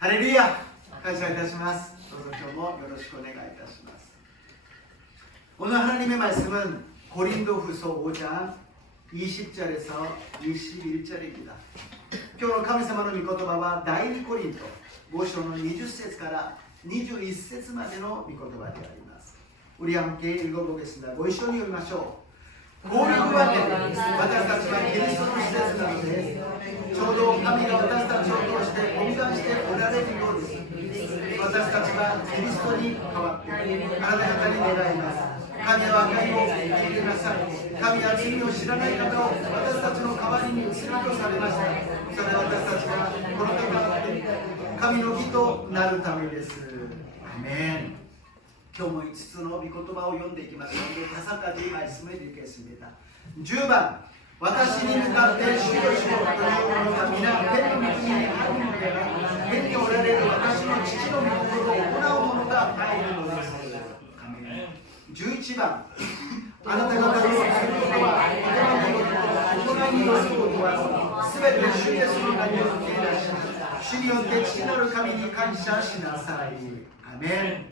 ハレルヤ、感謝いたします。どうぞ今日もよろしくお願いいたします。오늘 하나님의 말씀은 고린도후서 5장 20절에서 21절입니다. 今日の神様の御言葉は第2コリント5章の20節から21節までの御言葉であります。 우리 함께 읽어보겠습니다. ご一緒に読みましょう。交流は私たちはキリストの施設なので、ちょうど神が私たちを通して恩感しておられるようです。私たちはキリストに代わってあなた方に願います。神は愛を聞いてください。神は罪を知らない方を私たちの代わりに移りとされました。それは私たちがこの方に神の義となるためです。アメン。今日も5つの御言葉を読んでいきますので、다섯가지 말씀을 읽겠습니다. 10番、私に向かって主よ主よという者が皆天の御国に入るのでは、天におられる私の父の御心を行う者が入るのです。11番、あなた方のすることは大人によることはすべて主イエスの名によっていらっしゃる。主によって父なる神に感謝しなさい。アメン。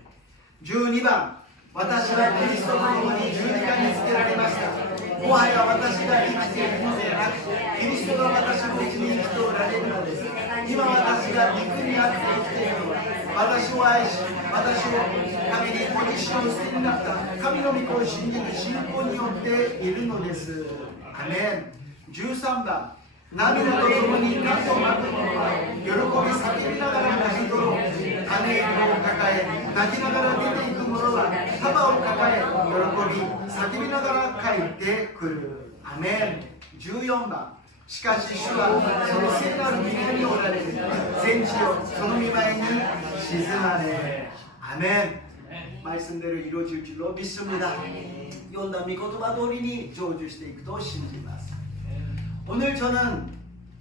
12番、私はキリストと共に十字架につけられました。もはや私が生きているのではなく、キリストが私のうちに生きておられるのです。今私が肉にあって生きているのは、私を愛し、私を神にご自身を捨てになった神の御子を信じる信仰によっているのです。アメン。13番、涙とともに何を待つ者は喜び叫びながら泣き取ろう。金色を抱え泣きながら出ていく者は束を抱え喜び叫びながら帰ってくる。アメン。14番、しかし主はその聖なる御におられる。全地をその御前に沈まれ。アメン。말씀대로 이루어질 줄로 믿습니다. 연단御言葉通りに成就していくと信じます。 오늘 저는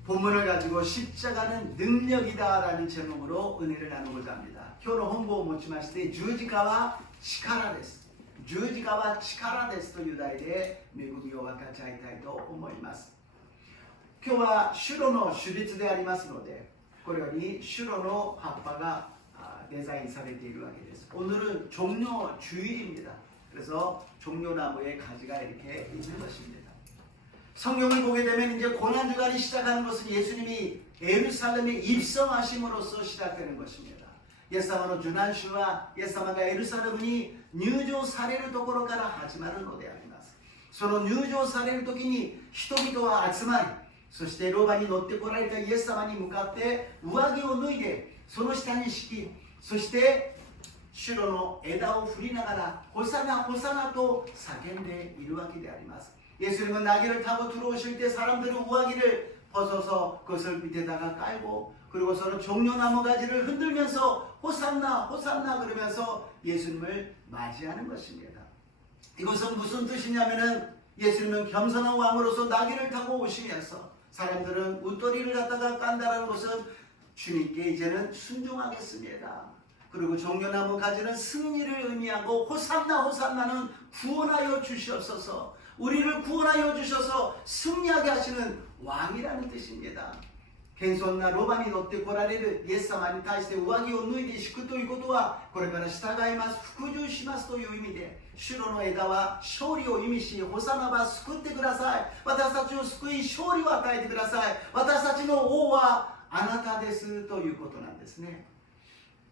본문을 가지고 십자가는 능력이다라는 제목으로 은혜를 나누고자 합니다. 今日の本文を持ちまして、十字架は力です。十字架は力ですという題で恵みを分かち合いたいと思います。今日はシュロの種列でありますので、これよりシュロの葉っぱがデザインされているわけです。 오늘은 종려 주일입니다. 그래서 종려나무의 가지가 이렇게 있는 것입니다. 성경을 보게 되면 이제 고난주간이 시작하는 것은 예수님이 예루살렘에 입성하심으로써 시작되는 것입니다. イエス様の受難週はイエス様がエルサレムに入場されるところから始まるのであります。その入場される時に人々は集まり、そしてロバに乗ってこられたイエス様に向かって上着を脱いでその下に敷き、そしてシュロの枝を振りながらホサナホサナと叫んでいるわけであります。 예수님은 나귀를 타고 들어오실 때 사람들은 우아기를 벗어서 그것을 밑에다가 깔고 그리고서는 종려나무 가지를 흔들면서 호산나 호산나 그러면서 예수님을 맞이하는 것입니다. 이것은 무슨 뜻이냐면은 예수님은 겸손한 왕으로서 나귀를 타고 오시면서 사람들은 웃돌이를 갖다가 깐다라는 것은 주님께 이제는 순종하겠습니다. 그리고 종려나무 가지는 승리를 의미하고 호산나 호산나는 구원하여 주시옵소서, 우리를 구원하여 주셔서 승리하게 하시는 왕이라는 뜻입니다. 謙遜なロバに乗って来られるイエス様に対して上着を脱いで敷くということは、これから従います、服従しますという意味で、シュロの枝は勝利を意味し、ホサナは救ってください、私たちを救い勝利を与えてください、私たちの王はあなたですということなんですね。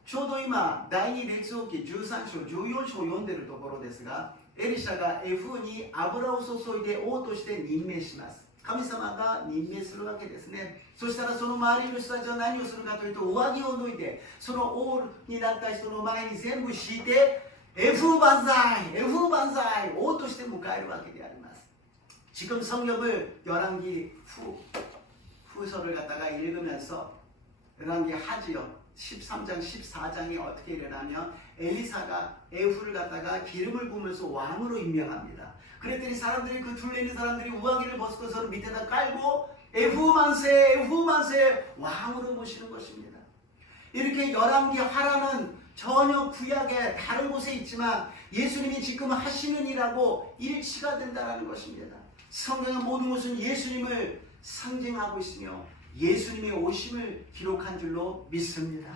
ちょうど今第2列王記13章14章を読んでいるところですが、エリシャがエフに油を注いで王として任命します。神様が任命するわけですね。そしたらその周りの人たちは何をするかというと、上着を脱いでその王になった人の前に全部敷いて、エフ万歳エフ万歳王として迎えるわけであります。 지금 성경을 열왕기 후서를 갖다가 읽으면서 열왕기 하지요 13장 14장이 어떻게 일어나면 엘리사가 에후를 갖다가 기름을 부으면서 왕으로 임명합니다. 그랬더니 사람들이 그 둘레 있는 사람들이 우아기를 벗고서 밑에다 깔고 에후 만세 에후 만세 왕으로 모시는 것입니다. 이렇게 열왕기 하라는 전혀 구약의 다른 곳에 있지만 예수님이 지금 하시는 일하고 일치가 된다는 것입니다. 성경의 모든 것은 예수님을 상징하고 있으며 예수님의 오심을 기록한 줄로 믿습니다.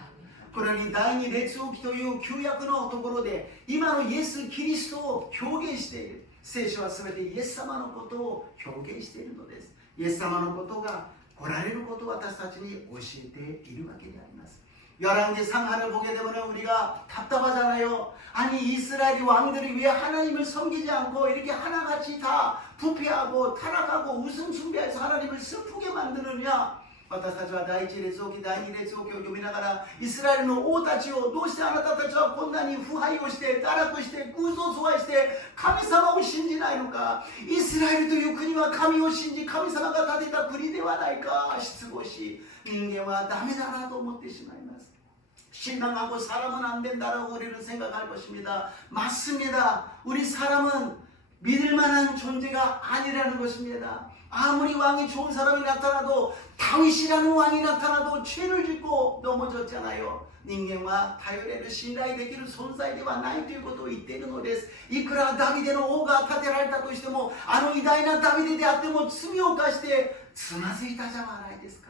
これに第二列王記という旧約のところで今のイエス・キリストを表現している。聖書はすべてイエス様のことを表現しているのです。イエス様のことが来られることを私たちに教えているわけであります。열왕기 상하를 보게 되면 우리가 답답하잖아요. 아니 이스라엘이 왕들이 왜 하나님을 섬기지 않고 이렇게 하나같이 다 부패하고 타락하고 우상 숭배해서 하나님을 슬프게 만드느냐. 私たちは第一列王記、第二列王記を読みながらイスラエルの王たちをどうしてあなたたちはこんなに腐敗をして堕落して偶像崇拝して神様を信じないのか。イスラエルという国は神を信じ神様が建てた国ではないか失望し人間はダメだなと思ってしまいます。 실망하고 사람은 안 된다라고 우리는 생각할 것입니다. 맞습니다. 우리 사람은 믿을 만한 존재가 아니라는 것입니다. 아무리 왕이 좋은 사람이 나타나도 다윗이라는 왕이 나타나도 죄를 짓고 넘어졌잖아요. 人間は頼れる信頼できる存在ではないということを言っているのです。いくらダビデの王が建てられたとしてもあの偉大なダビデであっても罪を犯してつまずいたじゃないですか。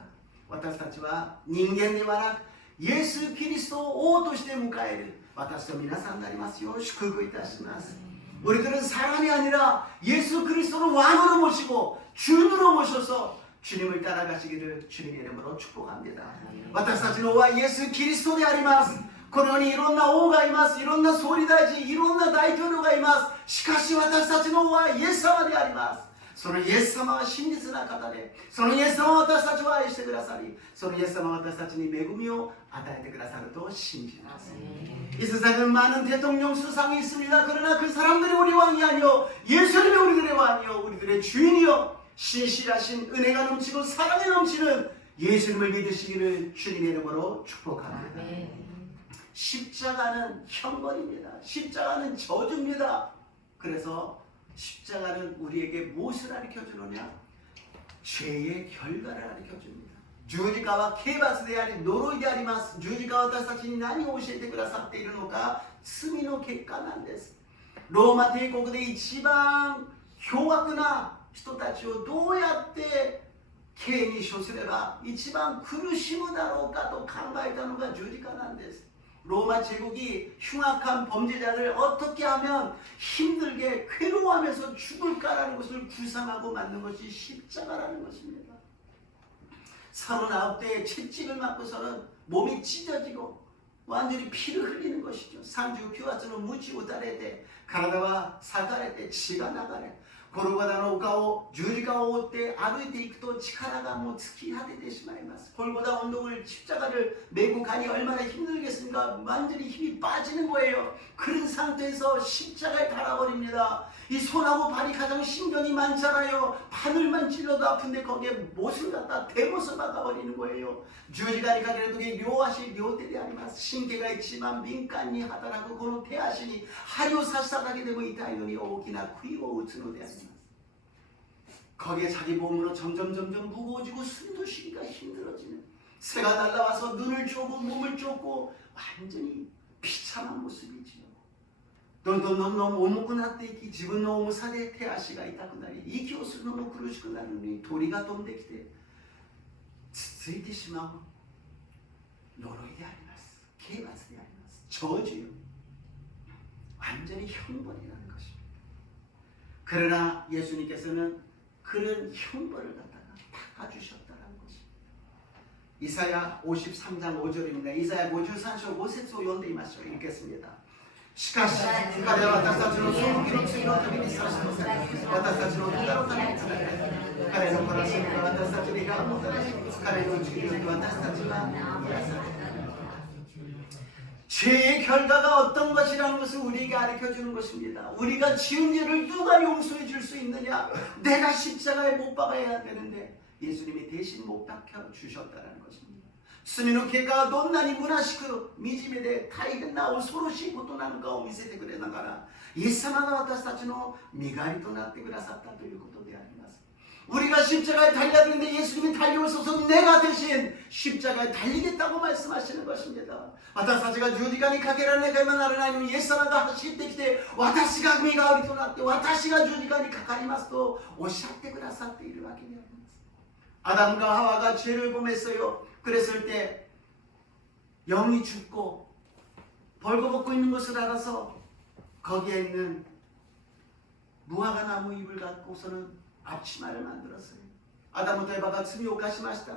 私たちは人間ではなくイエス・キリストを王として迎える私と皆さんになりますよう祝福いたします。 우리들은 사람이 아니라 예수 그리스도를 왕으로 모시고 주인으로 모셔서 주님을 따라가시기를 주님의 이름으로 축복합니다. 私たちの王はイエス・キリストであります。この世にいろんな王がいます。いろんな総理大臣、いろんな大統領がいます。しかし私たちの王はイエス様であります。 そのイエス様は真実な方でそのイエス様は私たちを愛してくださりそのイエス様は私たちに恵みを与えてくださると信じます。 이 세상은 많은 대통령 수상이 있습니다. 그러나 그 사람들이 우리 왕이 아니요 예수님이 우리들의 왕이요 우리들의 주인이요 신실하신 은혜가 넘치고 사랑이 넘치는 예수님을 믿으시기를 주님의 이름으로 축복합니다. 십자가는 형벌입니다. 십자가는 저주입니다. 그래서 십자가는 우리에게 무엇을 가르쳐주느냐? 죄의 결과를 가르쳐줍니다. 十字架は刑罰であり呪いであります。十字架は私たちに何を教えてくださっているのか罪の結果なんです。ローマ帝国で一番凶悪な人たちをどうやって刑に処すれば一番苦しむだろうかと考えたのが十字架なんです。 로마 제국이 흉악한 범죄자를 어떻게 하면 힘들게 괴로워하면서 죽을까라는 것을 구상하고 만든 것이 십자가라는 것입니다. 39대의 채찍을 맞고서는 몸이 찢어지고 완전히 피를 흘리는 것이죠. 39の鞭打たれて体は裂かれて血が流れゴルゴダの丘を十字架を追って歩いていくと力がもう尽き果ててしまいます。 골고다 언덕을 십자가를 메고 가니 얼마나 힘들겠습니까? 완전히 힘이 빠지는 거예요. 그런 상태에서 십자가에 달아버립니다. 이 손하고 발이 가장 신경이 많잖아요. 바늘만 찔러도 아픈데 거기에 못을 갖다 대못을 박아버리는 거예요. 十字架にかける時両足両手であります。神経が一番敏感に働くこの手足に針を刺しただけでも痛いのに大きな杭を打つのであります。 거기에 자기 몸으로 점점 무거워지고 숨도 쉬기가 힘들어지는 새가 날라와서 눈을 쪼고 몸을 쪼고 완전히 비참한 모습이지요. 넌 오목구なっていき自分の重さで手足が痛くなり息をするのも苦しくなるのに鳥が飛んできてつついてしまう呪いであります。刑罰であります。저주요. 완전히 형벌이라는 것입니다. 그러나 예수님께서는 그런 형벌을 갖다가 닦아주셨다는 것입니다. 이사야 53장 5절입니다. 이사야 53장 5節を読んでみましょう. 읽겠습니다. しかし彼は私たちの背きの罪のために刺しのされ私たちの無駄のためにされ彼の殺しには私たちにがもたらし彼の治療に私たちは癒された 죄의 결과가 어떤 것이라는 것을 우리에게 가르쳐주는 것입니다. 우리가 지은 죄를 누가 용서해 줄 수 있느냐? 내가 십자가에 못 박아야 되는데 예수님이 대신 못 박혀 주셨다는 것입니다. 罪の結果はどんなに虚しく惨めで大変な恐ろしいことなのかを見せてくれながらイエス様が私たちの身代わりとなってくださったということであります。 우리가 십자가에 달려야 되는데 예수님이 달려오셔서 내가 대신 십자가에 달리겠다고 말씀하시는 것입니다. 私たちが十字架にかけられなければならないのにイエス様が走ってきて私が身代わりとなって私が十字架にかかりますとおっしゃってくださっているわけであります。 아담과 하와가 죄를 범했어요. 그랬을 때 영이 죽고 벌거벗고 있는 것을 알아서 거기에 있는 무화과 나무 잎을 갖고서는 앞치마를 만들었어요. アダムとエバが罪を犯しました。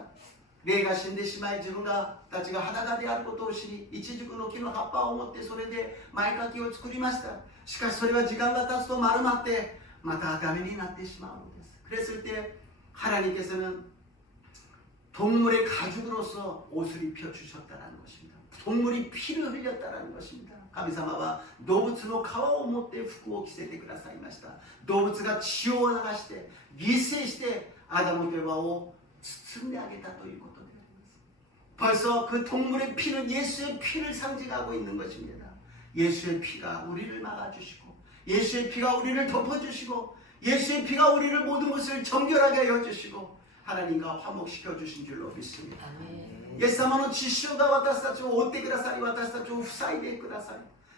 霊が死んでしまい、自分たちが裸であることを知り、イチジクの木の葉っぱを持ってそれで前掛けを作りました。しかしそれは時間が経つと丸まってまたダメになってしまうのです。 그랬을 때 하나님께서는 동물의 가죽으로서 옷을 입혀주셨다는 것입니다. 동물이 피를 흘렸다는 것입니다. 神様は動物の皮を持って服を着せてくださいました。動物が血を流して犠牲してアダムとエバを包んであげたということであります。 벌써 그 동물의 피는 예수의 피를 상징하고 있는 것입니다. 예수의 피가 우리를 막아주시고 예수의 피가 우리를 덮어주시고 예수의 피가 우리를 모든 것을 정결하게 하여 주시고 하나님과 화목시켜 주신 줄로 믿습니다. イエス様の血潮が私たちを覆ってくださり、私たちを塞いでくださ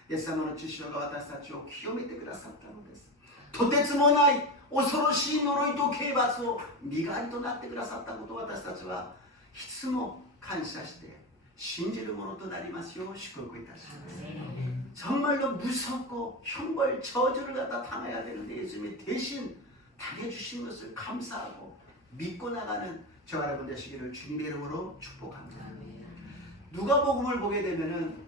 り、イエス様の血潮が私たちを清めてくださったのです。とてつもない恐ろしい呪いと刑罰を身代わりとなってくださったことを私たちはいつも感謝して信じるものとなりますよう祝福いたします。 정말로 무섭고 형벌 저주를 갖다 당해야 되는데 예수님이 대신 당해주신 것을 감사하고 믿고 나가는 저와 여러분 되시기를 주님의 이름으로 축복합니다. 누가복음을 보게 되면은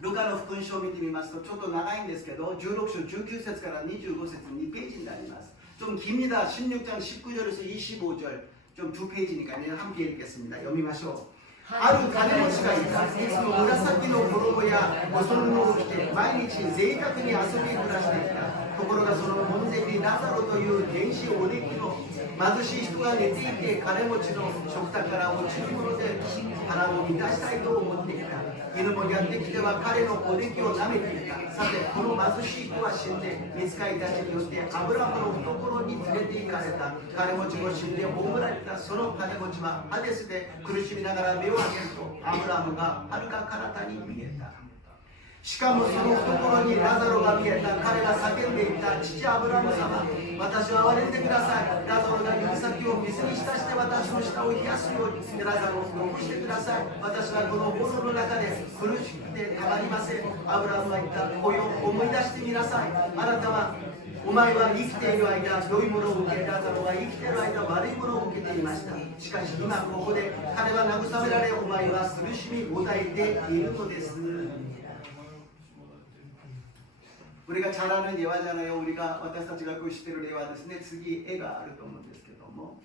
루카의福音書を見てみますとちょっと長いんですけど16章19節から25節2ページになります。좀 깁니다. 16장 19절에서 25절 좀 두 페이지니까요. 함께 읽겠습니다. 読みましょう。 ある金持ちがいた。いつも紫の衣やおそ布を着て毎日贅沢に遊び暮らしていた。ところがその門前にラザロという原始おできの貧しい人が寝ていて金持ちの食卓から落ちるもので腹を満たしたいと思っていた。犬もやってきては彼のおできを舐めていた。さてこの貧しい人は死んで御使いたちによってアブラムの懐に連れて行かれた。金持ちも死んで葬られた。その金持ちはハデスで苦しみながら目を開けるとアブラムがはるか彼方に見えた。しかもその懐にラザロが見えた。彼が叫んでいた。父アブラム様、私を憐れんでください。ラザロが指先を水に浸して私の舌を冷やすようにラザロを残してください。私はこの炎の中で苦しくてたまりません。アブラムは言った。これを思い出してみなさい。あなたはお前は生きている間良いものを受け、ラザロは生きている間悪いものを受けていました。しかし今ここで彼は慰められ、お前は苦しみもだえているのです。 우리가 잘 아는 예화잖아요. 우리가 私たちが 고시대로 예화ですね.次 애가 あると思うんですけども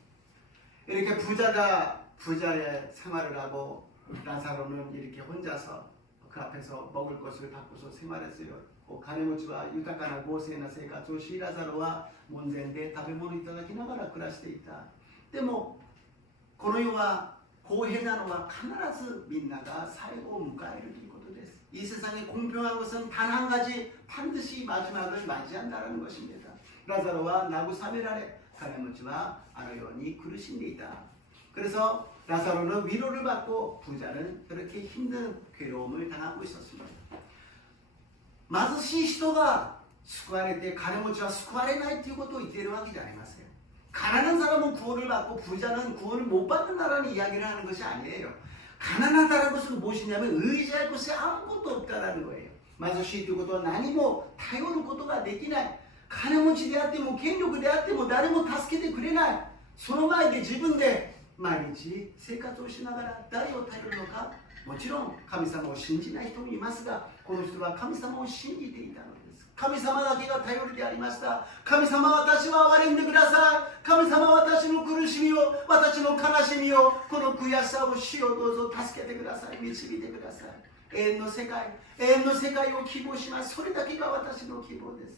이렇게 부자가 부자의 생활을 하고 라사로는 이렇게 혼자서 그 앞에서 먹을 것을 받고서 생활했어요. 金持ちは豊かな豪勢な生活をし、ラザロは門前で食べ物をいただきながら暮らしていた。でもこの世は公平なのは必ずみんなが最後を迎えるということです。 이 세상에 공평한 것은 단 한 가지 반드시 마지막을 맞이한다는 것입니다. 라자로와 나구사메라레 가네모치와 아노요니 그르신데이다. 그래서 라자로는 위로를 받고 부자는 그렇게 힘든 괴로움을 당하고 있었습니다. 貧しい人が救われて金持ちは救われないということを言っているわけじゃありません。 가난한 사람은 구원을 받고 부자는 구원을 못 받는다라는 이야기를 하는 것이 아니에요. 가난하다는 것은 무엇이냐면 의지할 것이 아무것도 없다라는 거예요. 貧しいということは何も頼ることができない。金持ちであっても権力であっても誰も助けてくれない。その前で自分で毎日生活をしながら誰を頼るのか。もちろん神様を信じない人もいますが、この人は神様を信じていたのです。神様だけが頼りでありました。神様、私は憐れんでください。神様、私の苦しみを、私の悲しみを、この悔しさを主よどうぞ助けてください。導いてください。永遠の世界、永遠の世界を希望します。それだけが私の希望です。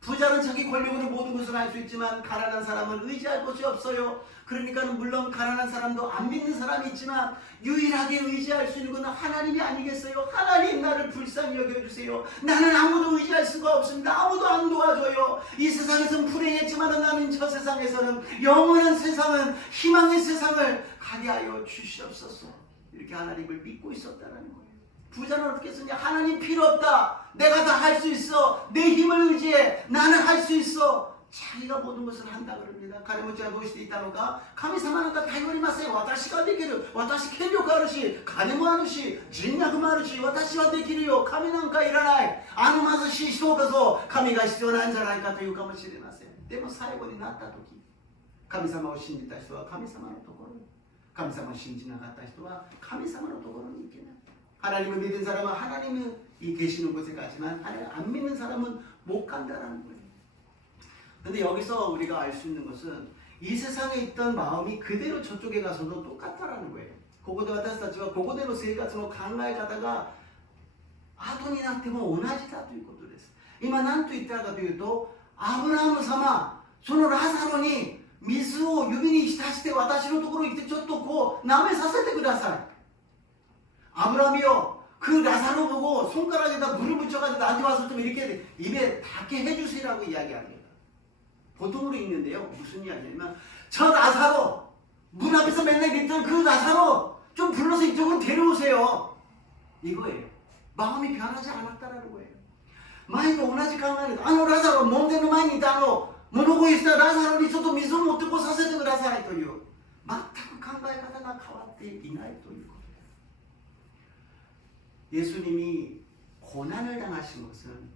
부자는 자기 권력으로 모든 것을 할 수 있지만 가난한 사람은 의지할 곳이 없어요. 그러니까 물론 가난한 사람도 안 믿는 사람이 있지만 유일하게 의지할 수 있는 건 하나님이 아니겠어요? 하나님 나를 불쌍히 여겨주세요. 나는 아무도 의지할 수가 없습니다. 아무도 안 도와줘요. 이 세상에서는 불행했지만 나는 저 세상에서는 영원한 세상은 희망의 세상을 가게 하여 주시옵소서. 이렇게 하나님을 믿고 있었다는 거예요. 부자는 어떻게 쓰냐? 하나님 필요 없다. 내가 다 할 수 있어. 내 힘을 의지해. 나는 할 수 있어. 자기가 모든 것을 한다 그럽니다. 가네모치가 무엇이 있다노가? 카미사마나가 타요리마세요. 와타시가 되기를. 와타시権力あるし、金もあるし、人脈もあるし、私はできるよ。神なんかいらない。あの貧しい人こそ神が必要なんじゃないかというかもしれません。でも最後になった時、神様を信じた人は神様のところに、神様を信じなかった人は神様のところに行けない。 하나님을 믿은 사람은 하나님이 계시는 곳에 가지만 안 믿는 사람은 못 간다는 거예요. 근데 여기서 우리가 알 수 있는 것은 이 세상에 있던 마음이 그대로 저쪽에 가서도 똑같다라는 거예요. ここで私たちはここでの生活の考え方が後になっても同じだということです。今何と言ったかというと、アブラハム様、そのラザロに水を指に浸して私のところに来てちょっとこう舐めさせてください。 아브라함이요, 그 라사로 보고 손가락에다 물을 묻혀가지고 나한테 와서 좀 이렇게 입에 닿게 해주세요라고 이야기합니다. 보통으로 읽는데요, 무슨 이야기냐면 저 라사로, 문 앞에서 맨날 있던 그 라사로 좀 불러서 이쪽으로 데려오세요. 이거예요. 마음이 변하지 않았다라는 거예요. 前と同じ考えで、あのラサロ、門前の前にいた物乞いしたラサロにちょっと水を持ってこさせてくださいという、全く考え方が変わっていないということ。 예수님이 고난을 당하신 것은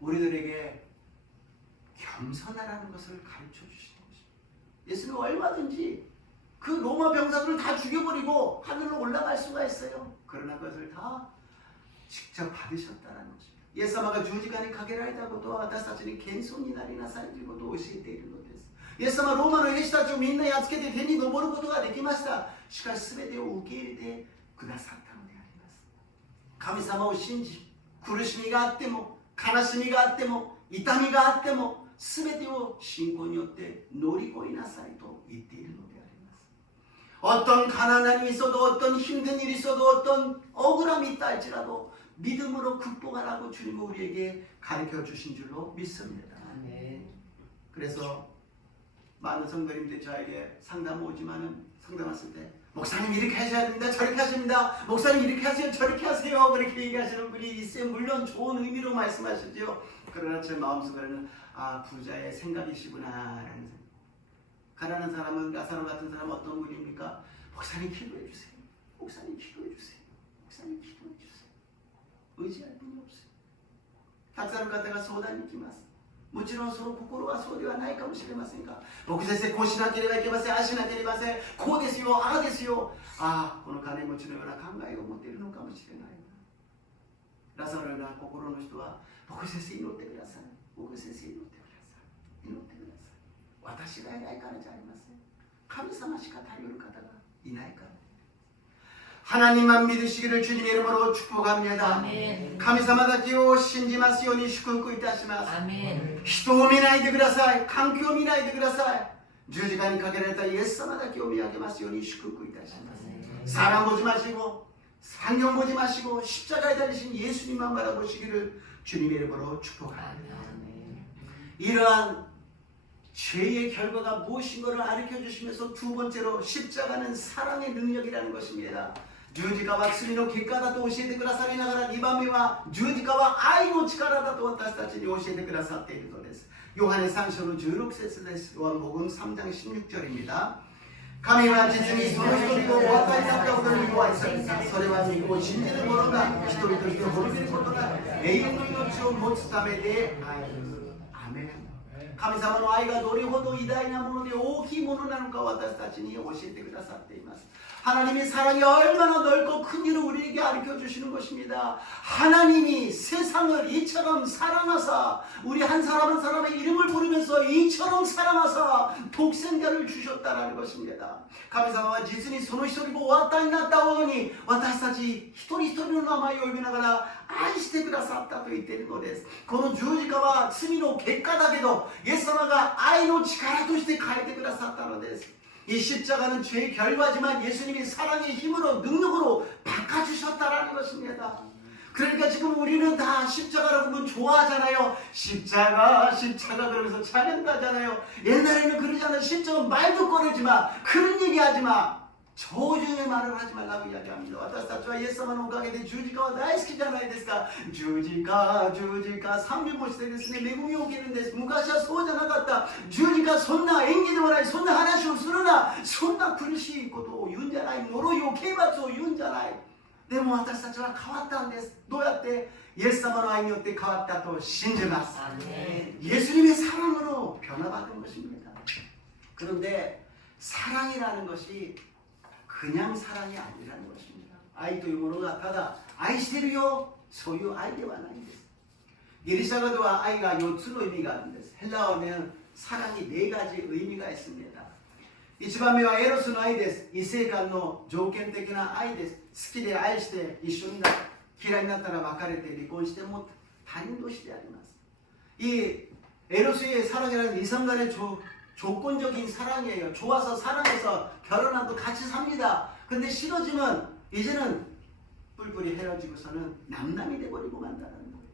우리들에게 겸손하라는 것을 가르쳐 주시는 것입니다. 예수님은 얼마든지 그 로마 병사들을 다 죽여버리고 하늘로 올라갈 수가 있어요. 그러나 그것을 다 직접 받으셨다는 것입니다. イエス様が十字架にかけられたことは私たちに謙遜になりなさいということを教えているのです。イエス様はローマの兵士たちをみんなやっつけて天に昇ることができました。しかし全てを受け入れてくださったのであります。 神様を信じ、苦しみがあっても、悲しみがあっても、痛みがあっても、全てを信仰によって乗り越えなさいと言っているのであります。 어떤 가난함이 있어도, 어떤 힘든 일이 있어도, 어떤 억울함이 있다 할지라도 믿음으로 극복하라고 주님은 우리에게 가르쳐 주신 줄로 믿습니다. 그래서 많은 성도님들이 저에게 상담 오지만은 상담 왔을 때 목사님 이렇게 하셔야 됩니다. 저렇게 하십니다. 목사님 이렇게 하세요. 저렇게 하세요. 그렇게 얘기하시는 분이 있어요. 물론 좋은 의미로 말씀하시죠. 그러나 제 마음속에는 아, 부자의 생각이시구나 라는 생각. 가난한 사람은, 라사로 같은 사람은 어떤 분입니까? 목사님 기도해 주세요. 목사님 기도해 주세요. 목사님 기도해 주세요. 의지할 분이 없어요. たくさんの方が相談に来ます。もちろんその心はそうではないかもしれませんが、僕先生こうしなければいけません、ああしなければいけません、こうですよ、ああですよ、ああこの金持ちのような考えを持っているのかもしれない。ラサロのような心の人は、僕先生祈ってください、僕先生祈ってください、祈ってください。私が偉いからじゃありません。神様しか頼る方がいないから。 하나님만 믿으시기를 주님의 이름으로 축복합니다. 감사하다기요 신지마시오니 슈쿠쿠 이타시마스. 히토 미나이데 쿠다사이.環境 미나이데 쿠다사이. 十字架にかけられたイエス様だけを見上げますように祝福いたします。 사람 보지 마시고 환경 보지 마시고 십자가에 달리신 예수님만 바라보시기를 주님의 이름으로 축복합니다. 이러한 죄의 결과가 무엇인가를 가르쳐 주시면서 두 번째로 십자가는 사랑의 능력이라는 것입니다. 十字架は罪の結果だと教えてくださりながら2番目は十字架は愛の力だと私たちに教えてくださっているのです。ヨハネ3章の16節です。ヨハネ복음 3장 16절입니다. 神は実にその一人をお与えになったことにご愛された。それは御子を信じる者が一人として滅びることが永遠の命を持つためである。アメン。 神様の愛がどれほど偉大なもので大きいものなのか私たちに教えてくださっています。 하나님의 사랑이 얼마나 넓고 큰 일을 우리에게 가르쳐 주시는 것입니다. 하나님이 세상을 이처럼 사랑하사 우리 한 사람 한 사람의 이름을 부르면서 이처럼 사랑하사 독생자를 주셨다는 것입니다. 神様は実にその一人をお与えになったように私たち一人一人の名前を呼びながら愛してくださったと言っているのです。この十字架は罪の結果だけどイエス様が愛の力として変えてくださったのです。 이 십자가는 죄의 결과지만 예수님이 사랑의 힘으로 능력으로 바꿔주셨다라는 것입니다. 그러니까 지금 우리는 다 십자가라고 하면 좋아하잖아요. 십자가 십자가 그러면서 찬양도 하잖아요. 옛날에는 그러잖아요. 십자가 말도 꺼내지 마. 그런 얘기 하지 마. 저주의 말을 하지 말라고 이야기합니다. 私たちはイエス様のおかげで十字架は大好きじゃないですか。十字架賛美もしてですね、恵みを受けるんです。昔はそうじゃなかった。十字架そんな演技でもない、そんな話をするな、そんな苦しいことを言うんじゃない、呪いを刑罰を言うんじゃない。でも私たちは変わったんです。どうやって？イエス様の愛によって変わったと信じます. 예수님의 사랑으로 변화받은 것입니다. 그런데 사랑이라는 것이 그냥 사랑이 아니라는 것입니다. 아이というものがただ愛してるよ、そういう愛ではないんです。ギリシャ語では愛が4つの意味があるんです。헬라어는 사랑이 4가지 의미가 있습니다. 1番目はエロスの愛です。異性間の条件的な愛です。好きで愛して一緒になる。嫌いになったら別れて離婚しても他人同士であります。이 에로스의 사랑이라는 이성 간의 조건적인 사랑이에요. 좋아서 사랑해서 결혼하고 같이 삽니다. 근데 싫어지면 이제는 뿔뿔이 헤어지고서는 남남이 돼버리고 만다는 거예요.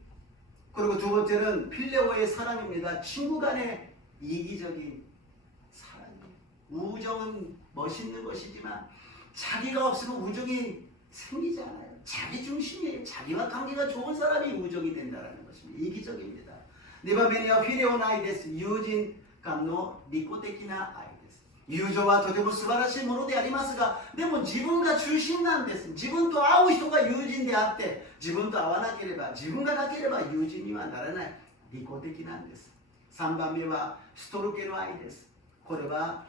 그리고 두 번째는 필레오의 사랑입니다. 친구 간의 이기적인 사랑이에요. 우정은 멋있는 것이지만 자기가 없으면 우정이 생기지 않아요. 자기 중심이에요. 자기와 관계가 좋은 사람이 우정이 된다는 것입니다. 이기적입니다. 2番目にはフィレオの愛です。友人間の利己的な愛です。友情はとても素晴らしいものでありますが、でも自分が中心なんです。自分と会う人が友人であって、自分と会わなければ、自分がなければ友人にはならない。利己的なんです。3番目はストロケの愛です。これは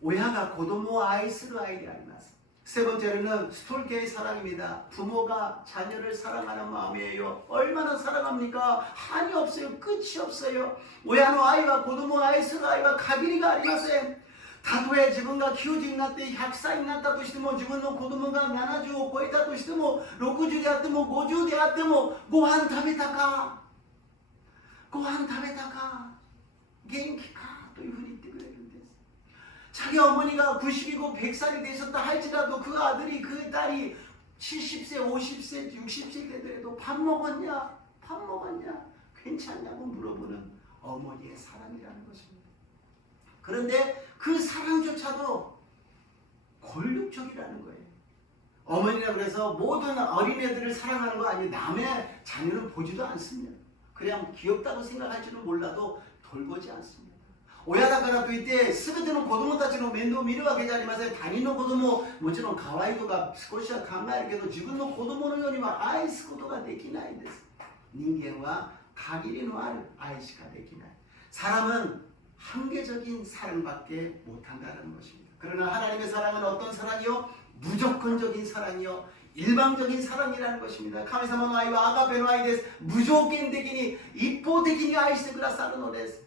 親が子供を愛する愛であります。세 번째로는 스톨케의 사랑입니다. 부모가 자녀를 사랑하는 마음이에요. 얼마나 사랑합니까? 한이 없어요. 끝이 없어요.親の愛は子供を愛する愛は限りがありません。たとえ自分が90になって100歳になったとしても、自分の子供が70を超えたとしても、60であっても50であっても、ご飯食べたか、ご飯食べたか、元気かというふうに言ってくれるんです。 자기 어머니가 90이고 100살이 되셨다 할지라도 그 아들이 그 딸이 70세, 50세, 60세 되더라도 밥 먹었냐? 밥 먹었냐? 괜찮냐고 물어보는 어머니의 사랑이라는 것입니다. 그런데 그 사랑조차도 권력적이라는 거예요. 어머니라 그래서 모든 어린애들을 사랑하는 거 아니에요. 남의 자녀는 보지도 않습니다. 그냥 귀엽다고 생각할지는 몰라도 돌보지 않습니다. 親だからといって全ての子供たちの面倒を見るわけじゃありません。他人の子供ももちろん可愛いとか少しは考えるけど、自分の子供のようには愛すことができないんです。人間は限りのある愛しかできない。 사람은 한계적인 사랑밖에 못한다는 것입니다. 그러나 하나님의 사랑은 어떤 사랑이요? 무조건적인 사랑이요, 일방적인 사랑이라는 것입니다. 神様の愛はアガペの愛です。無条件的に一方的に愛してくださるのです。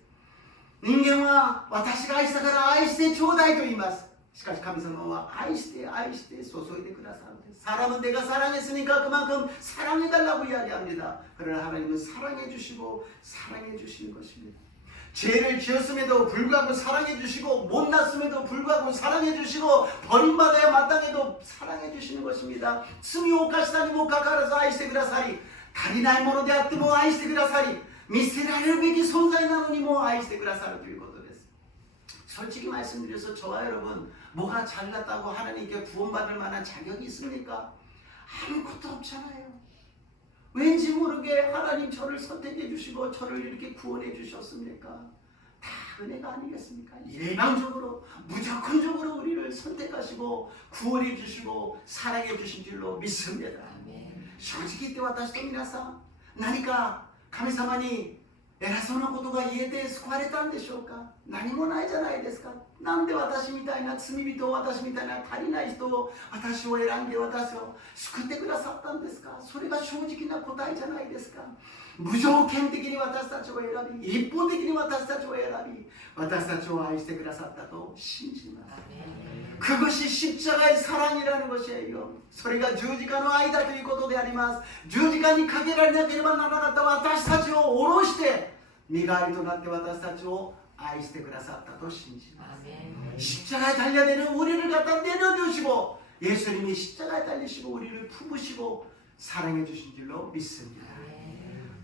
人間は私が愛したから愛してちょうだいと言います。しかし神様は愛して愛して注いでくださるんです。 사람은 내가 사랑했으니까 그만큼 사랑해달라고 이야기합니다. 그러나 하나님은 사랑해 주시고 사랑해 주시는 것입니다. 죄를 지었음에도 불구하고 사랑해 주시고, 못났음에도 불구하고 사랑해 주시고, 버림받아야 마땅해도 사랑해 주시는 것입니다. 罪を犯したにもかかわらず愛してくださり、足りないものであっても愛してくださり、 見せられるべき存在なのにも愛してくださるということです。 솔직히 말씀드려서 저와 여러분 뭐가 잘났다고 하나님께 구원받을 만한 자격이 있습니까? 아무것도 없잖아요. 왠지 모르게 하나님 저를 선택해 주시고 저를 이렇게 구원해 주셨습니까? 다 은혜가 아니겠습니까? 일방적으로 무조건적으로 우리를 선택하시고 구원해 주시고 사랑해 주신 줄로 믿습니다. 솔직히 때私と皆さん何か 神様に偉そうなことが言えて救われたんでしょうか？何もないじゃないですか。なんで私みたいな罪人を、私みたいな足りない人を、私を選んで私を救ってくださったんですか？それが正直な答えじゃないですか。無条件的に私たちを選び、一方的に私たちを選び、私たちを愛してくださったと信じます。 그것이 십자가의 사랑이라는 것이에요. それが十字架の愛だということであります。十字架にかけられなければならなかった私たちを下ろして、身代わりとなって私たちを愛してくださったと信じます。 십자가에 달려내는 우리를 갖다 내려주시고, 예수님이 십자가에 달리시고 우리를 품으시고 사랑해 주신 줄로 믿습니다.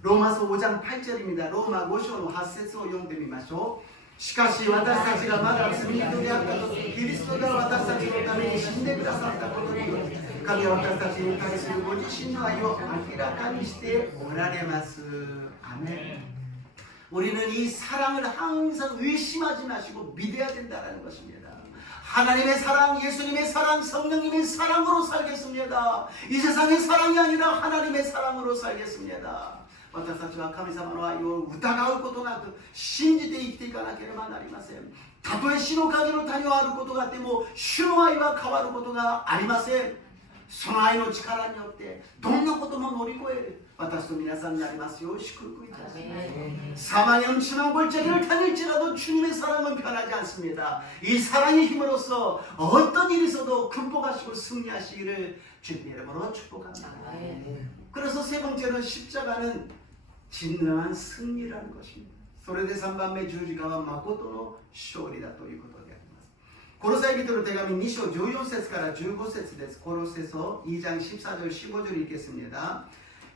로마서 5장 8절입니다. 로마 5장 8節を読んでみましょう。しかし私たちがまだ罪人であったとき、キリストが私たちのために死んでくださったことにより、神は私たちに対するご自身の愛を明らかにしておられます。아멘. 우리는 이 사랑을 항상 의심하지 마시고 믿어야 된다는 것입니다. 하나님의 사랑, 예수님의 사랑, 성령님의 사랑으로 살겠습니다. 이 세상의 사랑이 아니라 하나님의 사랑으로 살겠습니다. 私たちは神様の愛を疑うことなく信じて生きていかなければなりません。たとえ死の影の谷を歩くことがあっても主の愛は変わることがありません。その愛の力によってどんなことも乗り越える私と皆さんになりますよう祝福いたします。 사망의 음침한 골짜기를 다닐지라도 주님의 사랑은 변하지 않습니다. 이 사랑의 힘으로써 어떤 일이 있어도 극복하시고 승리하시기를 주님의 이름으로 축복합니다. 그래서 세 번째는 십자가는 진정한 승리라는 것입니다. それで3番目、十字架は誠の勝利だということであります。コロサイ人の手紙2章14節から15節です。コロセソ2장14절 15절 읽겠습니다.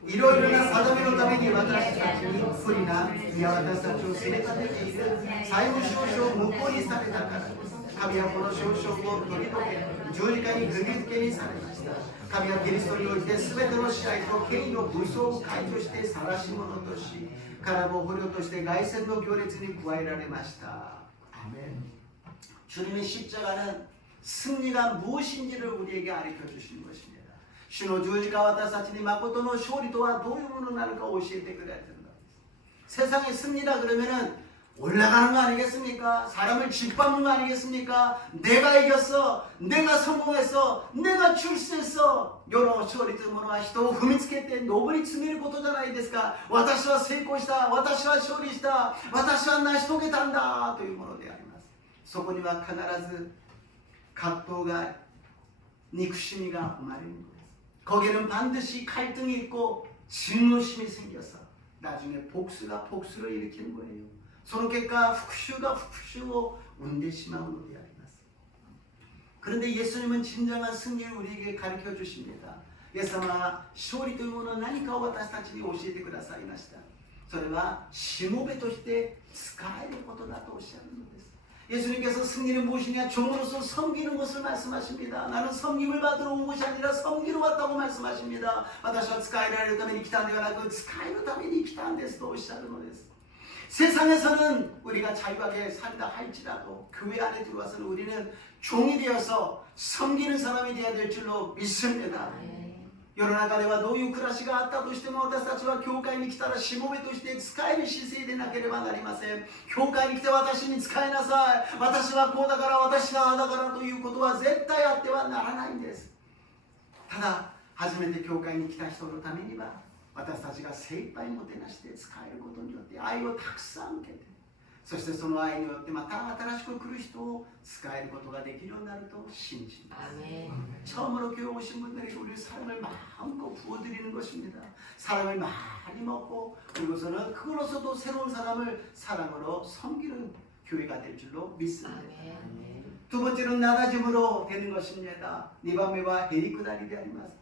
いろいろな定めのために私たちに不利な、いや私たちを責め立てている債務証書を無効にされたからです。神はこの証書を取り除け、十字架に釘付けにされました。神はキリストにおいて全ての支配と権威の武装を解除して晒し者とし、彼を捕虜として凱旋の行列に加えられました。아멘. 주님의 십자가는 승리가 무엇인지를 우리에게 가르쳐 주시는 것입니다. 主の十字架は私たちに誠の勝利とはどういうものなのか教えてくれているのです。 세상의 승리라 그러면은 올라가는 거 아니겠습니까? 사람을 짓밟는 거 아니겠습니까? 내가 이겼어, 내가 성공했어, 내가 출세했어. 여러勝利というものは人を踏みつけて上り詰めることじゃないですか。私は成功した、私は勝利した、私は成し遂げたんだというものであります。そこには必ず葛藤が、憎しみが生まれるのです。 거기에는 반드시 갈등이 있고 증오심이 생겨서 나중에 복수가 복수를 일으키는 거예요. その結果復讐が復讐を生んでしまうのであります。 그런데 예수님은 진정한 승리를 우리에게 가르쳐 주십니다. 예수님은 勝利というものは何かを私たちに教えてくださいました。それはしもべとして使えることだとおっしゃるのです。 예수님께서 승리는 무엇이냐? 종으로서 섬기는 것을 말씀하십니다. 나는 섬김을 받으러 온 것이 아니라 섬기러 왔다고 말씀하십니다. 私は使えられるために来たんではなく使えるために来たんですとおっしゃるのです。 세상에서는 우리가 자유하게 산다 할지라도 교회 안에 들어와서는 우리는 종이 되어서 섬기는 사람이 되어야 될 줄로 믿습니다. 世の中ではどういう暮らしがあったとしても私たちは教会に来たらしもべとして使える姿勢でなければなりません。教会に来て私に使いなさい、私はこうだから私はああだからということは絶対あってはならないんです。ただ初めて教会に来た人のためには私たちが精一杯もてなして使えることによって愛をたくさん受けて、そしてその愛によってまた新しく来る人を使えることができるようになると信じます。 처음으로 교회 오신 분들에게 우리 사랑을 마음껏 부어드리는 것입니다. 사랑을 많이 먹고 그리고서는 그걸로서도 새로운 사람을 사랑으로 섬기는 교회가 될 줄로 믿습니다. 두 번째는 나다짐으로 되는 것입니다. 2番目はへりくだりであります。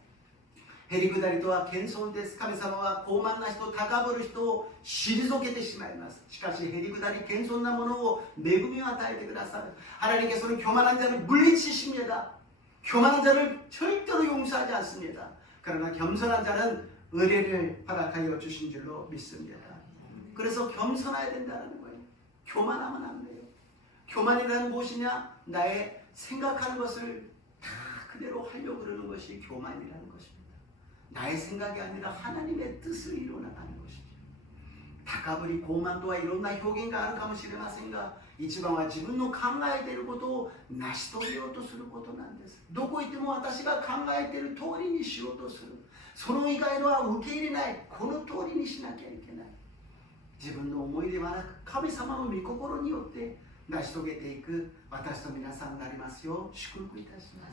へりくだりとは謙遜です。神様は傲慢な人、高ぶる人を退けてしまいます。しかしへりくだり、謙遜なものを恵みを与えてくださる。 하나님께서는 교만한 자를 물리치십니다. 교만한 자를 절대로 용서하지 않습니다. 그러나 겸손한 자는 의뢰를 허락하여 주신 줄로 믿습니다. 그래서 겸손해야 된다는 거예요. 교만하면 안 돼요. 교만이라는 무엇이냐? 나의 생각하는 것을 다 그대로 하려고 그러는 것이 교만이라는 것입니다. 나의 생각이 아니라 하나님의 뜻을 이루어나가는 것이죠. 高ぶり、傲慢とはいろんな表現があるかもしれませんが、一番は自分の考えていることを成し遂げようとすることなんです。どこ行っても私が考えている通りにしようとする。その以外のは受け入れない。この通りにしなきゃいけない。自分の思いではなく神様の御心によって成し遂げていく私と皆さんになりますよう祝福いたします。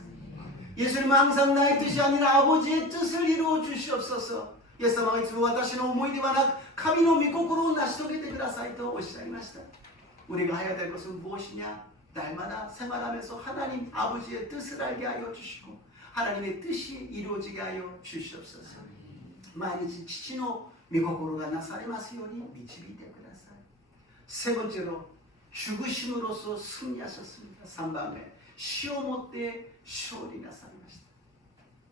예수님은 항상 나의 뜻이 아니라 아버지의 뜻을 이루어 주시옵소서. 예수님은いつも私の思いではなく神の御心を成し遂げてくださいとおっしゃいました。 우리가 해야 될 것은 무엇이냐? 날마다 생활하면서 하나님 아버지의 뜻을 알게 하여 주시고 하나님의 뜻이 이루어지게 하여 주시옵소서. 毎日父の御心がなされますように導いてください。 세 번째로 죽으심으로써 승리하셨습니다. 3番目 死をもって勝利なさいました。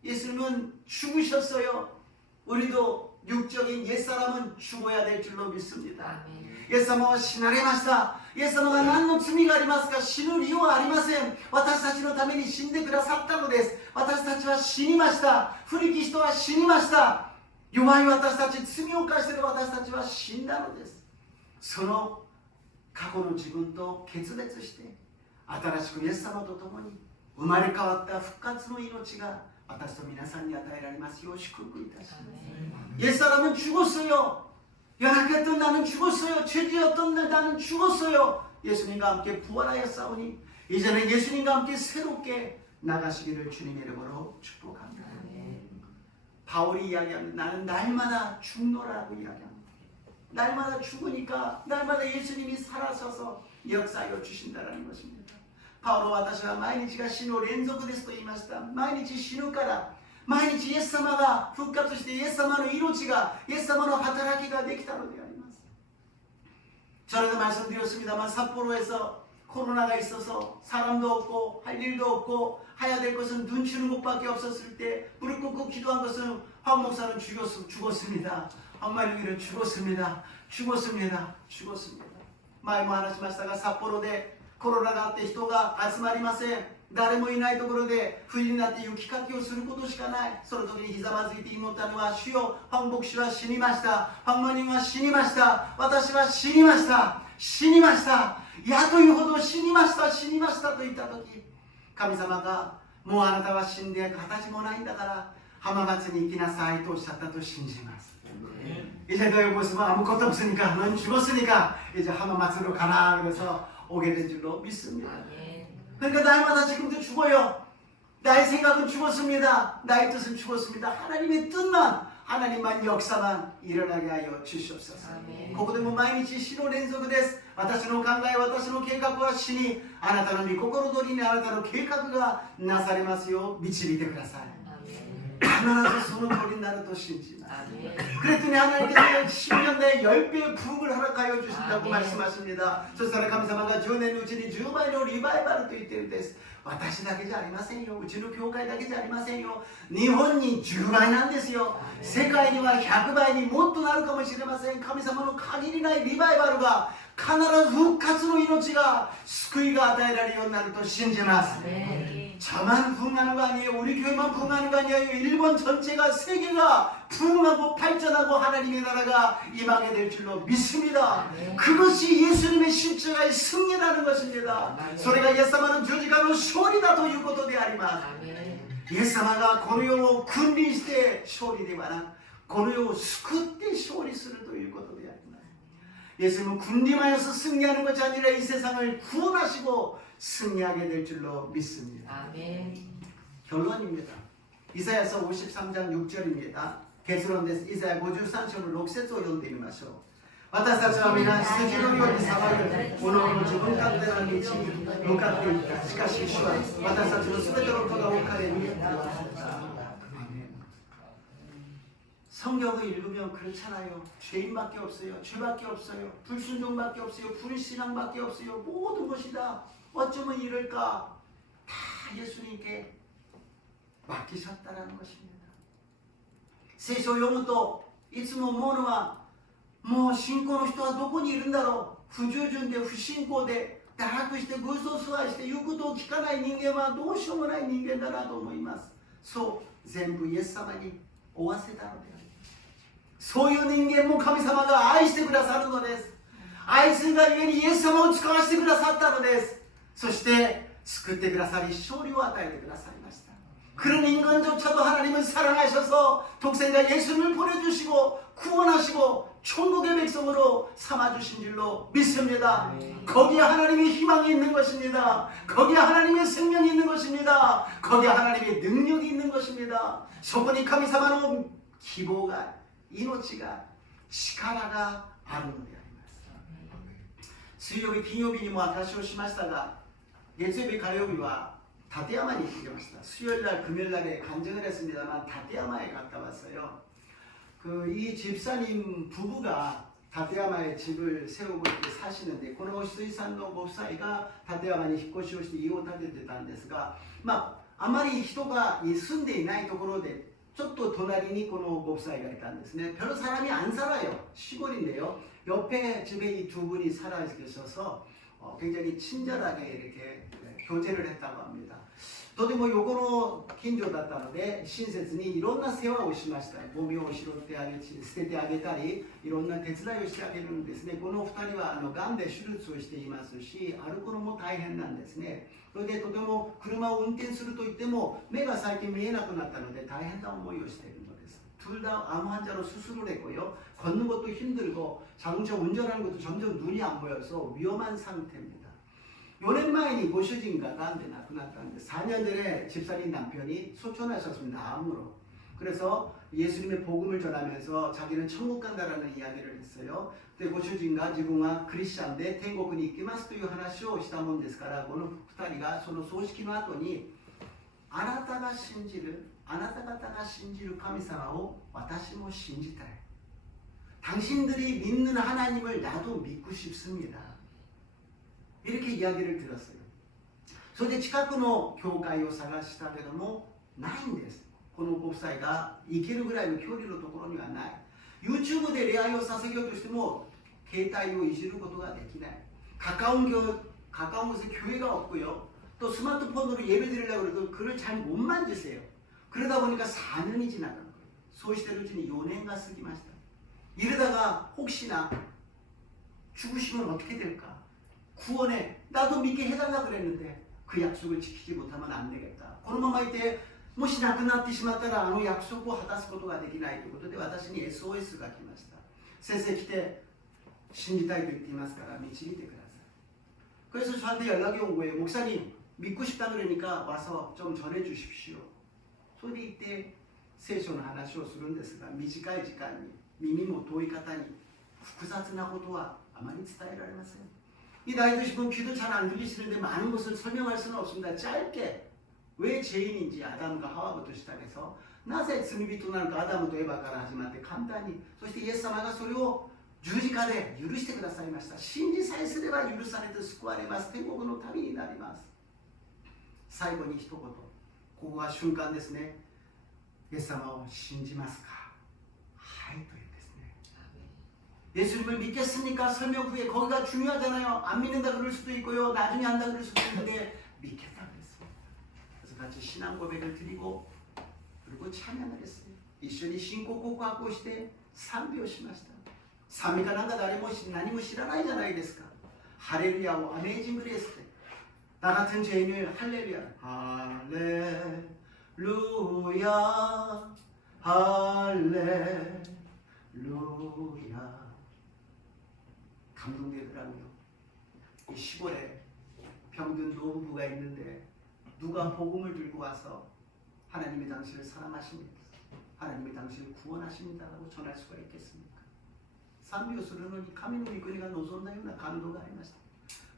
예수님은 죽으셨어요. 우리도 육적인 옛사람은 죽어야 될 줄로 믿습니다. 예수님은死なれました. 예수님은 何の罪がありますか? 死ぬ理由はありません。私たちのために死んでくださったのです。私たちは死にました。古き人は死にました。弱い私たち、罪を犯している私たちは死んだのです。その過去の自分と決別して新しくイエス様と共に生まれ変わった復活の命が私と皆さんに与えられますよう祝福いたします。옛사람은 죽었어요. 연약했던 나는 죽었어요. 죄지었던 나는 죽었어요. 예수님과 함께 부활하였사오니 이제는 예수님과 함께 새롭게 나가시기를 주님의 이름으로 축복합니다. 바울이 이야기합니다. 나는 날마다 죽노라고 이야기합니다. 날마다 죽으니까 날마다 예수님이 살아서서 역사하여 주신다는 것입니다. パウロは私は毎日が死の連続ですと言いました。毎日死ぬから毎日イエス様が復活してイエス様の命がイエス様の働きができたのであります。 전에도 말씀드렸습니다만 삿포로에서 코로나가 있어서 사람도 없고 할 일도 없고 해야 될 것은 눈 치는 것밖에 없었을 때 무릎 꿇고 기도한 것은 황 목사는 죽었습니다. 황마룡이는 죽었습니다. 前も話しましたが札幌でコロナがあって人が集まりません。誰もいないところで冬になって雪かきをすることしかない。その時にひざまずいて祈ったのは、主よ、황牧師は死にました。황マニは死にました。私は死にました。死にました。やというほど死にました。死にましたと言った時、神様がもうあなたは死んで形もないんだから浜松に行きなさいとおっしゃったと信じます。 이제 너의 모습은 아무것도 없으니까 넌 죽었으니까 이제浜松으로 가라. 그래서 오게 된 줄로 믿습니다. 그러니까 날마다 지금도 죽어요. 나의 생각은 죽었습니다. 나의 뜻은 죽었습니다. 하나님의 뜻만, 하나님만 역사만 일어나게 하여 주시옵소서. ここでも毎日死の連続です。私の考え、私の計画は死に、あなたの御心通りにあなたの計画がなされますよう導いてください。 必ずその通りになると信じます。 그랬더니 하나님께서 10년 내에 10배의 부흥을 허락하여 주신다고 말씀하십니다. そしたら神様が10年のうちに10倍のリバイバルと言っているんです。私だけじゃありませんよ。うちの教会だけじゃありませんよ。日本に10倍なんですよ。世界には100倍にもっとなるかもしれません。神様の限りないリバイバルが必ず復活の命が救いが与えられるようになると信じます。 저만 부흥하는 거 아니에요. 우리 교회만 부흥하는 거 아니에요. 일본 전체가 세계가 부흥하고 발전하고 하나님의 나라가 임하게 될 줄로 믿습니다. 그것이 예수님의 십자가의 승리라는 것입니다. 소리가 예수님은 주지가로 쇼리다ということであります。 예수님가 この世を君臨して勝利ではなくこの世を救って勝利するということであります。 예수님은 군림하여서 승리하는 것이 아니라 이 세상을 구원하시고 승리하게 될 줄로 믿습니다. 아멘. 결론입니다. 이사야서 53장 6절입니다. 개수론데스 이사야 53章の6節を読んでみましょう。私たちは皆羊のようにさまよい、おのおの自分勝手な道に向かっていった。しかし主は私たちのすべての咎を彼に負わせた。 성경을 읽으면 그렇잖아요. 죄인밖에 없어요. 죄밖에 없어요. 불순종밖에 없어요. 불신앙밖에 없어요. 모든 것이 다 어쩌면 이럴까? 다 예수님께 맡기셨다라는 것입니다. 聖書を読むといつも思うのはもう信仰の人はどこにいるんだろう。不従順で不信仰で堕落して偶像崇拝して言うことを聞かない人間はどうしようもない人間だなと思います。そう全部イエス様に負わせたのである。 そういう人間も神様が愛してくださるのです。愛するがゆえにイエス様を使わせてくださったのです。そして救ってくださり勝利を与えてくださいました。 그런 인간조차도 하나님은 사랑하셔서 독생자 예수님을 보내주시고 구원하시고 천국의 백성으로 삼아주신 줄로 믿습니다. 거기에 하나님의 희망이 있는 것입니다. 거기에 하나님의 생명이 있는 것입니다. 거기에 하나님의 능력이 있는 것입니다. そこに神様の希望が 命が力があるのであります。水曜日、金曜日にも話をしましたが、月曜日、火曜日は立山に行ってきました。수요일 날、 금요일 날에 간증을 했습니다만立山へ갔다 왔어요. 이 집사님 부부가 다테야마에 집을 세우고 이렇게 사시는데 この水産のご夫妻が立山に引っ越しをして家を建ててたんですが、あまり人が住んでいないところでちょっと隣にこのご夫妻がいたんですね. 별로 사람이 안 살아요. 시골인데요. 옆에 집에 이 두 분이 살아 계셔서 굉장히 친절하게 이렇게 교제를 했다고 합니다. とても横の近所だったので親切にいろんな世話をしました。ゴミを拾ってあげ捨ててあげたりいろんな手伝いをしてあげるんですね。この2人はがんで手術をしていますし歩くのも大変なんですね。それでとても車を運転するといっても目が最近見えなくなったので大変な思いをしているのです。둘 다 암 환자로 수술을 했고요. 걷는 것도 힘들고 자동차 운전하는 것도 점점 눈이 안 보여서 위험한 상태입니다. 4年前にご主人が癌で亡くなったんです。 4년 전에 집사님 남편이 소천하셨습니다. 암으로. 그래서 예수님의 복음을 전하면서 자기는 천국 간다라는 이야기를 했어요. 근데 고主人が 自分はクリスチャンで天国に行きますという話をしたもんですから、この2人がその葬式の後にあなたが信じるあなた方が信じる神様を私も信じたい. 당신들이 믿는 하나님을 나도 믿고 싶습니다. 이렇게 이야기를 들었어요. それで近くの教会を探したけどもないんです。このご夫妻が行けるぐらいの距離のところにはない。 YouTube で礼拝を捧げようとしても携帯をいじることができない。 가까운 곳에 교회가 없고요. 또 스마트폰으로 예배 드리려고 해도 그걸 잘 못 만지세요. 그러다 보니까 4년이 지나간 거예요. そうしてるうちに4年が過ぎました. 이러다가 혹시나 죽으시면 어떻게 될까? 구원에 나도 믿게 해달라 그랬는데 그 약속을 지키지 못하면 안 되겠다. このままいてもし亡くなってしまったら約束を果たすことができないということで私に SOS が来ました。先生来て信じたいと言っていますから導いてください. 그래서 저한테 연락이 온 거예요. 목사님 믿고 싶다 그러니까 와서 좀 전해 주십시오. それで行って聖書の話をするんですが短い時間に耳も遠い方に複雑なことはあまり伝えられません. 이 나이 드신 분 귀도 잘 안 들리시는데 많은 것을 설명할 수는 없습니다. 짧게 왜 죄인인지 아담과 하와부터 시작해서 なぜ罪人なのかアダムとエバから始まって簡単にそしてイエス様がそれを十字架で許してくださいました。信じさえすれば許されて救われます。天国の民になります。最後に一言ここが瞬間ですね。イエス様を信じますか。はいというですね。 예수님을 믿겠습니까? 설명 후에 거기가 중요하잖아요. 안 믿는다 그럴 수도 있고요. 나중에 한다 그럴 수도 있는데 믿겠다 그랬습니다. 그래서 같이 신앙 고백을 드리고 그리고 찬양을 했어요. 一緒に信仰告白をして賛美をしました。賛美歌なんか誰も何も知らないじゃないですか。ハレルヤをアメージングレースで나 같은 죄인을 할렐루야 할렐루야 할렐루야 감동되더라고요. 이 시골에 병든 노부부가 있는데 누가 복음을 들고 와서 하나님이 당신을 사랑하십니다. 하나님이 당신을 구원하십니다라고 전할 수가 있겠습니까? 賛美をするのに神の御国が望んだような感動がありました。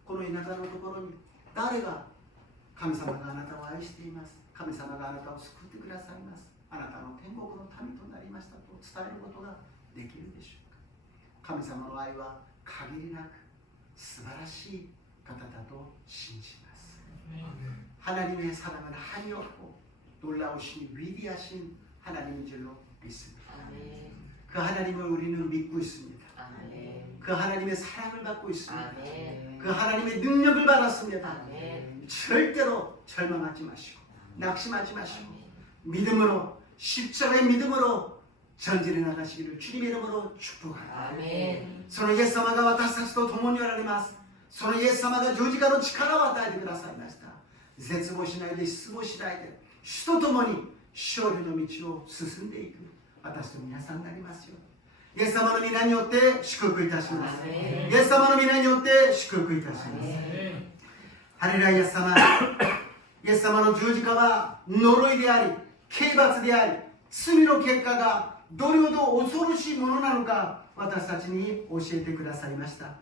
この田舎のところに誰が神様があなたを愛しています。神様があなたを救ってくださいます。あなたの天国の民となりましたと伝えることができるでしょうか。神様の愛は限りなく素晴らしい方だと信じます。하나님의 사랑은 한이 없고 놀라우신 위대하신 하나님인 줄로 믿습니다. 그 하나님을 우리는 믿고 있습니다. 그 하나님의 사랑을 받고 있습니다. 그 하나님의 능력을 받았습니다. 절대로 절망하지 마시고 낙심하지 마시고 믿음으로 십자가의 믿음으로 전진해 나가시기를 주님의 이름으로 축복합니다. そのイエス様が私たちと共におられます。そのイエス様が十字架の力を与えてくださいました。絶望しないで失望しないで主と共に勝利の道を進んでいく私と皆さんになりますように。イエス様の皆によって祝福いたします。イエス様の皆によって祝福いたします。ハレルヤイエス様。イエス様の十字架は呪いであり、刑罰であり、罪の結果がどれほど恐ろしいものなのか私たちに教えてくださいました。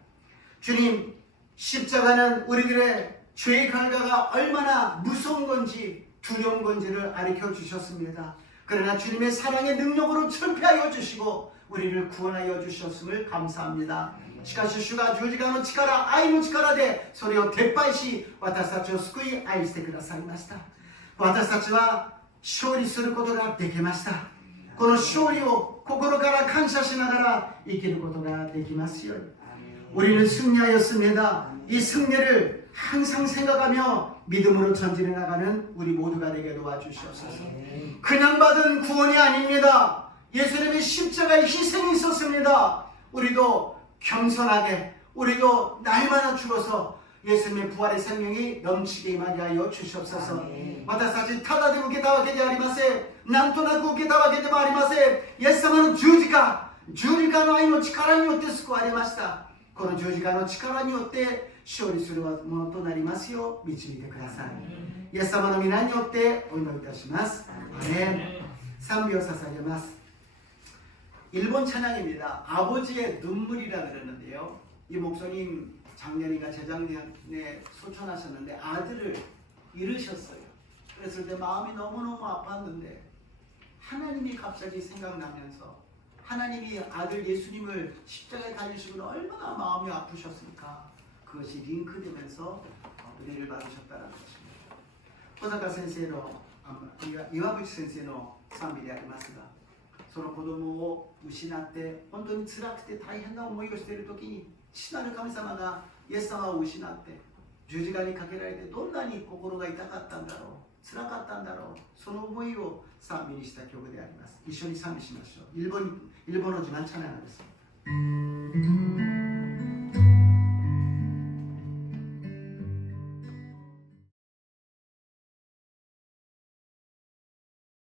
주님、 십자가는 우리들의 죄의 결과가 얼마나 무서운 건지 두려운 건지를 가르쳐 주셨습니다. 그러나 주님의 사랑의 능력으로 철폐하여 주시고 우리를 구원하여 주셨음을 감사합니다. しかし主が十字架の力、愛の力でそれを撤廃し、私たちを救い愛してくださいました。私たちは勝利することができました。この勝利を心から感謝しながら生きることができますように. 우리는 승리하였습니다. 이 승리를 항상 생각하며 믿음으로 전진해 나가는 우리 모두가 되게 도와주시옵소서. 그냥 받은 구원이 아닙니다. 예수님의 십자가의 희생이 있었습니다. 우리도 겸손하게, 우리도 날마다 죽어서 예수님의 부활의 생명이 넘치게 임하게 하여 주시옵소서. 私たちただで受けたわけではありません。なんとなく受けたわけでもありません。イエス様の十字架の愛の力によって救われました。この十字架の力によって勝利するものとなりますよう導いてください。イエス様の皆によってお祈りいたします。アーメン。賛美を捧げます。 일본 찬양입니다. 아버지의 눈물이라 그러는데요. 이 목사님 작년인가 재작년에 소천하셨는데 아들을 잃으셨어요. 그랬을 때 마음이 너무너무 아팠는데 하나님이 갑자기 생각나면서 하나님이 아들 예수님을 십자가에 달리시고 얼마나 마음이 아프셨습니까? 그것이 링크되면서 은혜를 받으셨다는 것입니다. 호사카 선생의 이와부치 선생의 賛美でありますが、その子供を失って本当に辛くて大変な思いをしている時に父なる神様がイエス様を失って十字架にかけられてどんなに心が痛かったんだろう、辛かったんだろう、その思いを賛美にした曲であります。一緒に賛美しましょう。일본어自慢찬양하겠습니다.